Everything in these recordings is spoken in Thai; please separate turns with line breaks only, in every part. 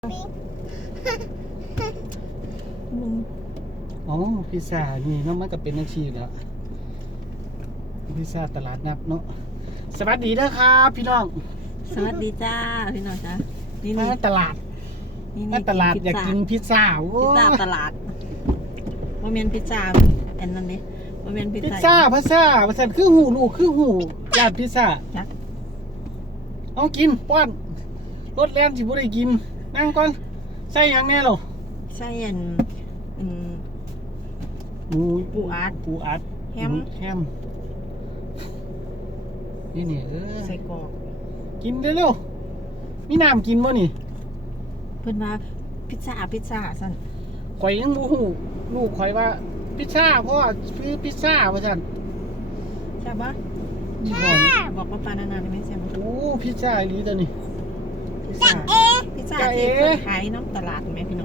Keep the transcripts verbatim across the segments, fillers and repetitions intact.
อ๋อพิซซ่านี่เนาะมันก็เป็นอาชีพแล้วพิซซ่าตลาดนัดเนาะสวัสดีนะครับพี่น้อง
สวัสดีจ้าพี่น้องจ้านี่
มา
นี่
ตลาด
นี่
มาตลาดอยากกินพิซซ่าโอ้
พิซซ่าตลาดโมเมนพิซซ่าอันนั้นนี่โมเมนพิซ
พิซ
ซ่า
ซ่าพิซซ่าภาษาคือหูลูกคือหูร้านพิซซ่า
จ้ะ
เอากินป้อนรถแล่นสิบ่ได้กินนั่งก่อนใส่หยังแน่หรอ
ใช่อันอืม
หมู
ปูอัด
ปูอัด
แฮม
แฮมนี่นี่เออ
ใส่กรอก
กินเร็วๆมีน้ำกินบ่นี่
เพิ่นว่าพิซซ่าพิซซ่าสั่น
ข่อยยังบ่ฮู้ลูกข่อยว่าพิซซ่าพ่อซื้อพิซซ่าว่าซั่น
ใช่ปะ
นี่บ่อย
บอกว่าปานานาได้ไหมใช่ไหม
โอ้พิซซ่าอีหลีตัวนี้
พิซซ่าพิซซ่า
จ้าเอ๋
ที่เพิ่นขายน้ำตลาดไหมพี่น้อง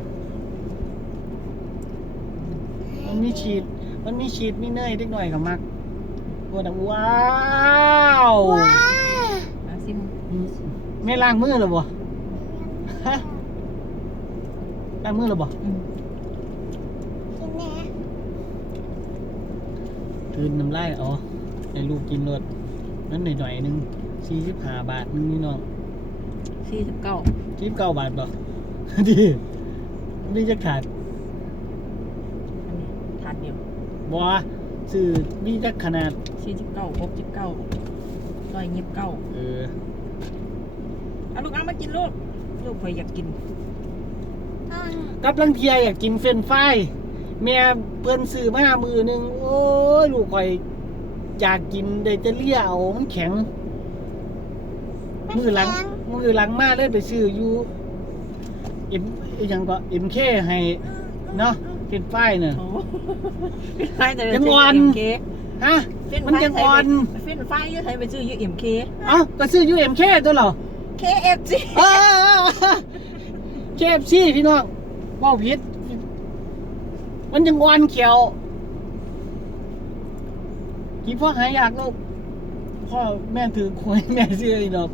มันมีชีสมันมีชีสมีเนยเล็กหน่อยก็มักโอ้ดังว้าว
มาซิม
แม่ล้างมือแล้วบ่ฮะล้างมือแล้วบ่
อืม
คืนน้ำลายอ๋อให้ลูกกินรสนั้นหน่อยๆหนึงสี่สิบห้าบาทนึงนี่น้อง
สี่สิบเก้า
ยี่สิบเก้าบาทบ่ ดีนี่จะขาด
อันนี้ถาดเดียว
บ่ซื้อมีจักขนาด
สี่สิบเก้าหกสิบเก้าร้อยยี่สิบเก้า
เออ
เอาลูกเอามากินลูกลูกเคยอยากกิน
กับลังเทียอยากกินเฟรนช์ฟรายแม่เพิ่นซื้อมามือหนึงโอ้ยลูกข่อยอยากกินได้จะเลี่ยเอามันแข็งมือหลังมือหลังมาเลยไปซื้ออยู่เอ็มอหยังก็ เอ็ม เค ให้เนาะเฟรนช์ฟรายน่ะ
โอ้เป็นไฟแต่
ยังอ่อน
เอ็มเค
ฮะมันยังอ่อน
เป็นไฟเยอะไทยไปซื้อเยอะเอ็มเค
เอ้าก็ซื้ออยู่ เอ็ม เค ตัวเหรอ
เคเอฟซี
เออ เค เอฟ ซี พี่น้องเว้าผิดมันยังอ่อนเขียวกินพ่อหายอยากลูกพ่อแม่ถือควยแม่ซื้ออีดอก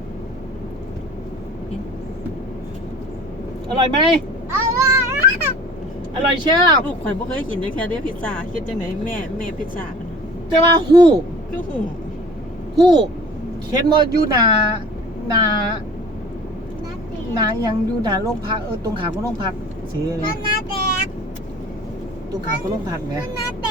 อร่อยไหมอร่อยเชียว
ลูกข่อยบ่เคยกินเลยแค่เด้อพิซซ่าคิดจังไหนแม่แม่พิซซ่า
แต่ว่าหู้
คือหู
หู้เห็นว่าอยู่หนาหนาหนายังอยู่หนาโรงพักเออตรงขามก็โรงพักสีอะไรตรงขามก็โรงพักเนี่ย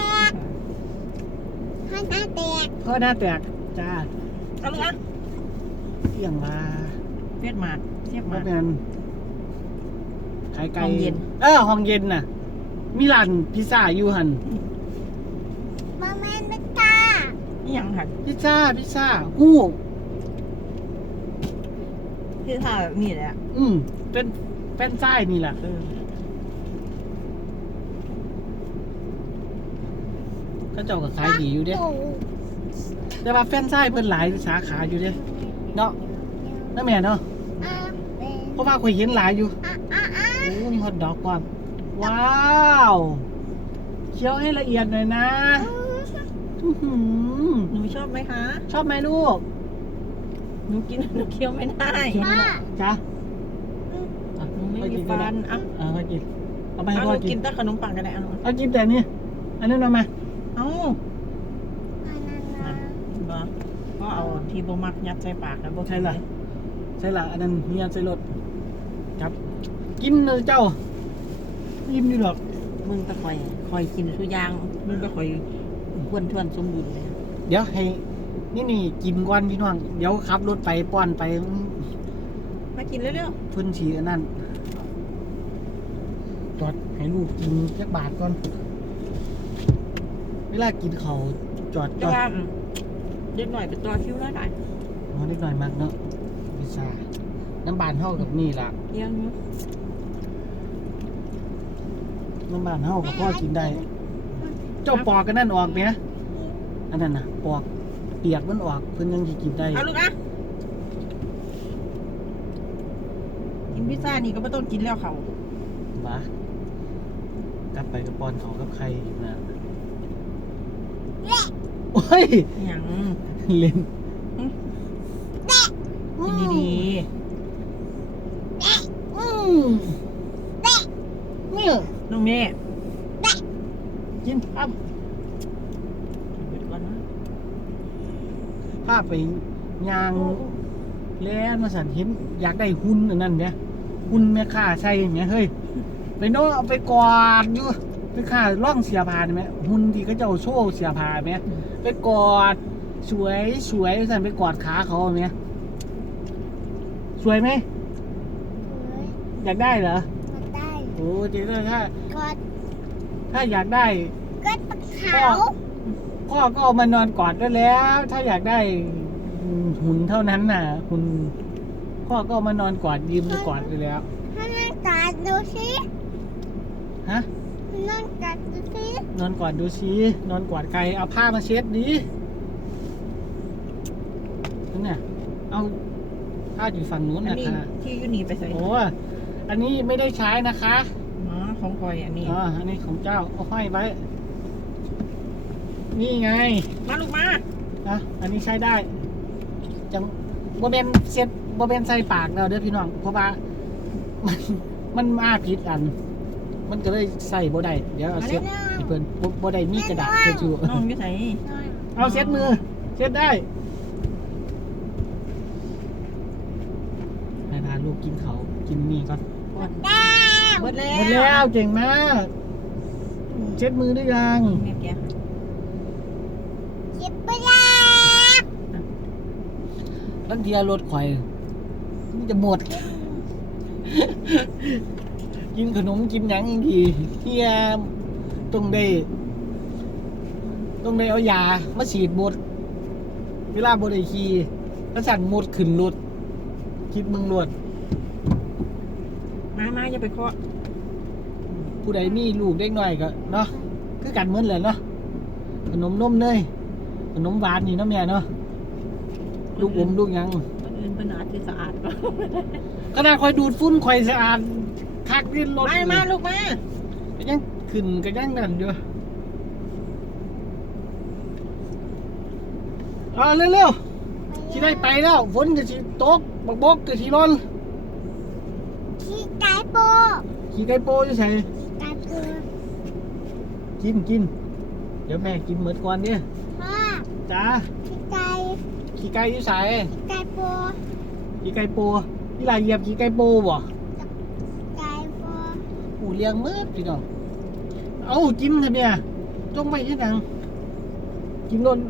พ่อหน้าแตกจ้า
เอาลูกอ่ะ
เที่ยงว่า
เฟียดมาดเทียบ
ว่า
มาด
เป็นขายไก่
ห้องเย็น
เออห้องเย็นน่ะ มีร้านพิซซ่าอยู่หัน
นี่ยังหัน
พิซซ่าพิซซ่าหู้
พิซซ่าแบบนี้แหละ
อืมเป็นเป็นไส้นี่แหละ
เออ
ก็เจ้าก็ขายดีอยู่เด้แต่ว่าแฟนไส้เพิ่นหลายสาขาอยู่เด้เนาะนั่นแม่เนาะเพราะว่าข่อยเห็นหลายอยู่โอ้มีฮอทดอกก่อนว้าวเคี้ยวให้ละเอียดหน่อยนะอื้อหือ
หนูชอบไหมคะ
ชอบไหมลูก
หนูกินหนูเคี้ยวไม่ได้
เคี้ยวไม่ได้จ้ะ
หนูไม่มีฟันอ่ะ
เอาไปกินเอาไปให้
เอา
พ่อ
หนู
กิ
กิ
น
นแต่ขนมปังก็ได้เอา
เอากินแต่นี่อันนี้มามา
เอาบ่ก็เอาที่บ่มักยัดใส่ปากแล้วบ่
ใช่ล่ะใช่ล่ะอันนั้นเฮียใส่รถครับ กินเลยเจ้ายิ้มอยู่หรอก
มึงตะคอยคอยกินทุกอย่างมึงตะคอยอ้วนท้วนสมบูรณ์เลย
เดี๋ยวให้นี่นี่กินก่อนพี่น้องเดี๋ยวขับรถไปป้อนไป
มากินเร็ว
เพื้นฉีอันนั้นจอดให้ลูกกินแค่บาทก่อน เวลากินเขาวจอด
ๆ
จ
แต่
อด
ว่าเด็กหน่อยไปต่อคิวแล้วได้
อ๋อนิดหน่อยมากเนาะพิซซ่าน้ำบานเท่ากับนี่ล่ะ
เที่ยงอยู่
น้ำบานเท่ากับพ่อกินได้ เจ้าปอกกันนั่นออกเนี่ยอันนั้นน่ะปอกเปียกมันออกเพิ่นยังสิกินได้
เอาลูกอ่ะกินพิซซ่านี่ก็ไม่ต้องกินแล้วเขา
มากลับไปกับปอนเขากับใครอีกนะโอ้ย
อย่าง
เล่น
กินดี
อืม
น้องเมย์
กินอ้ํ
หยุดก่อนนะ
พาไปยางแล่นมาสั่นเห็นอยากได้หุ่นอันนั้นเนี่ยหุ่นแม่ค้าใช่อย่างเงี้ยเฮ้ยไปโน้เอาไปกอดอยู่ไปค้าล่องเสียผ้าไหมหุ่นที่เขาเจ้าโชว์เสียผ้าไหมไปกอดสวยสวยสั่นไปกอดขาเขาไหมสวยไหมอยากได้เหรอโอ้จริงๆถ้าถ้าอยากได้พ่อพ่อก็เอามานอนกอดได้แล้ว ถ้าอยากได้หุ่นเท่านั้นน่ะคุณพ่อก็เอามานอนกอดยืมไปกอดได้แล้ว
ให้นั่งกัดดูสิ
ฮะ
ให้นั่งกัดดูสิ
นอนกอดดูสินอนกอดใครเอาผ้ามาเช็ดดินั่นน่ะเอาผ้าอยู่ฝั่งนู้น
อัน
นะ
นี้
คะ
ที่ยูนีไปใส่
โอ้อันนี้ไม่ได้ใช้นะคะ
อ๋อของคอยอันนี้
อ๋ออันนี้ของเจ้าเอาห้อยไว้นี่ไง
มาลูกมา
อ่ะอันนี้ใช้ได้จังโบเบนเซ็ตโบเบนใส่ปากเราเด้อพี่น้องเพราะว่า มันมันมาผิดอัน มันก็เลยใส่โบได้เดี๋ยวเอาเซ็ตให้เพื่อนโบได้มีกระดาษเช็ดอยู่
น้องอยูใส่
เอาเซ็ตมือเซ็ตได้ให้พาลูกกินเขากินนี่ก่อน
แก้ว
หมดแล้
หมดแล้วเก่งมากเช็ดมือได้ยัง
แม่แก
หยิบไปแล้ว
บางทีรถข่อยมันจะหมด กินขนมกินหยังอีกทีเฮียต้องได้ต้องได้เอายามาฉีดหมด เวลาบริขี่ถ้าสั่นหมดขึ้นรถคิดมึงรวด
มามาอย่าไปเคาะ
ผู้ใดมีลูกเด็กน้อยก็เนาะคือกันเหมือนเลยเนาะขนมนมเนยขนมหวานนี่เนาะแม่เนาะลูกอมลูกหยัง
คนอื่นเป็นอาจจะสะอาดก็
ขนาดคอยดูดฝุ่นคอยสะอาดคักดิ้นรถ
มามาลูกมา
ก็ยังขึ้นก็ยังนั่นอยู่เอาเร็วๆที่ได้ไปแล้วฝนก็สิตกบักบกก็สิร้อน
ขี้ไก่โป
ขี่ไก่โปจะใส่
ไก่ปู
กินกินเดี๋ยวแม่กินเหมือนก่อนเนี่ย
พ่อ
จ้า
ขี้ไก่
ขี่ไก่อยู่ใส่
ขี้ไก่โป
ขี่ไก่โปนี่ลายเหยียบขี่ไก่โปบ่
ไก่โป
หูเลี้ยงมืดพี่น้องเอากินเถอะเนี่ยจงไปที่ไหนกินนน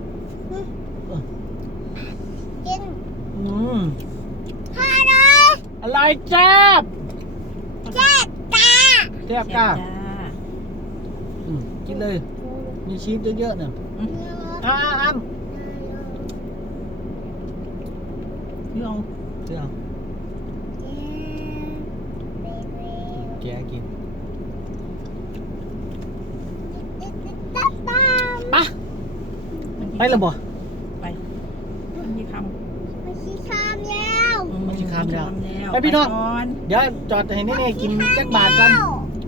กิน
อืม
พ่อเลย
อะไรจ้าบ
เจ็ดตา
แซ่บก้าอืมกินเลย มีชีสเยอะๆเนี่ยอ้าอ้ำ
พี่เอา
เดี๋ยวแกกินปะไปแล้วบ่
ไปมันมีคำ
ไม่ใช่ชามแล้ว
มันสิข้ามแล้ว
แล้ว
ไปพี่น้อง
ก่อน
เดี๋ยวจอดให้นี่นี่กินจักบาทก่อน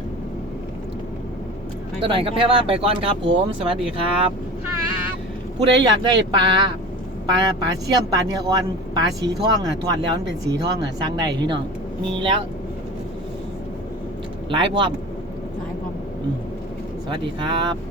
ตัวหน่อยก็แพ้ว่าไปก่อนครับผม สวัสดีครับ
ครับ
ผู้ใดอยากได้ปลาปลาปลาเสี่ยมปลาเนื้ออ่อนปลาสีทองอ่ะทอดแล้วมันเป็นสีทองอ่ะสั่งได้พี่น้องมีแล้วหลายพร้อม
หลายความ
อืมสวัสดีครับ